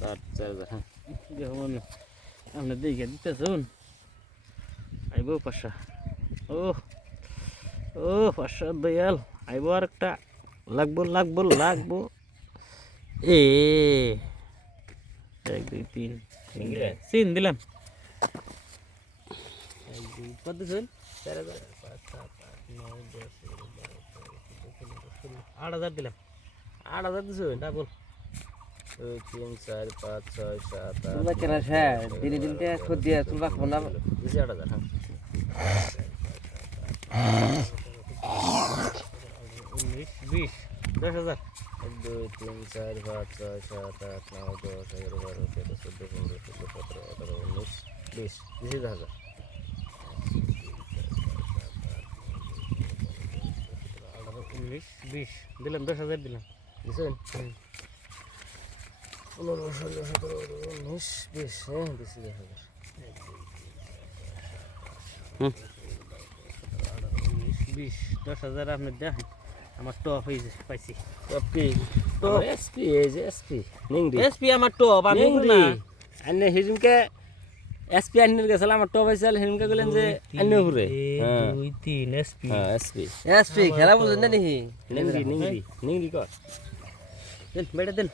4,000 হ্যাঁ যেমন আপনি দেখে দিতেছুন আইব 500 ও ও 500 দয়াল আইব আর একটা লাগবো এ 1 2 3 তিন দিলাম 1 2 কত দিছেন 4,000 5 7 8 9 10 11 12 13 14 15 16 8,000 দিলাম 8,000 দিছেন ডাবল 2 3 4 5 6 7 8 তুলবা কেন স্যার দিনে দিনটা খোঁজ দিয়ে তুলবা খাবো না দিছি 8,000 হ্যাঁ 19 20 10,000 1 2 3 4 5 6 7 8 9 10 11 12 13 14 15 16 17 18 19 20 দিছি 10,000 19 20 দিলাম 10,000 দিলাম দিছেন 15 16 17 19 20 হ্যাঁ দিছি 10,000 19 20 10,000 আপনি দেখেন আমার টপ হয়েছে পাইছি আপনি তো এসপি এই যে এসপি নিংদি এসপি আমার টপ আমি নিংদি না আন্নে হিজুমকে এসপি আন্নের গেছিল আমার টপ হইছিল হিজুমকে কইলেন যে আন্নে ঘুরে হ্যাঁ 2 3 এসপি হ্যাঁ এসপি এসপি খেলা বুঝুন না নি নিংদি নিংদি নিংদি কর দেন বেটা দেন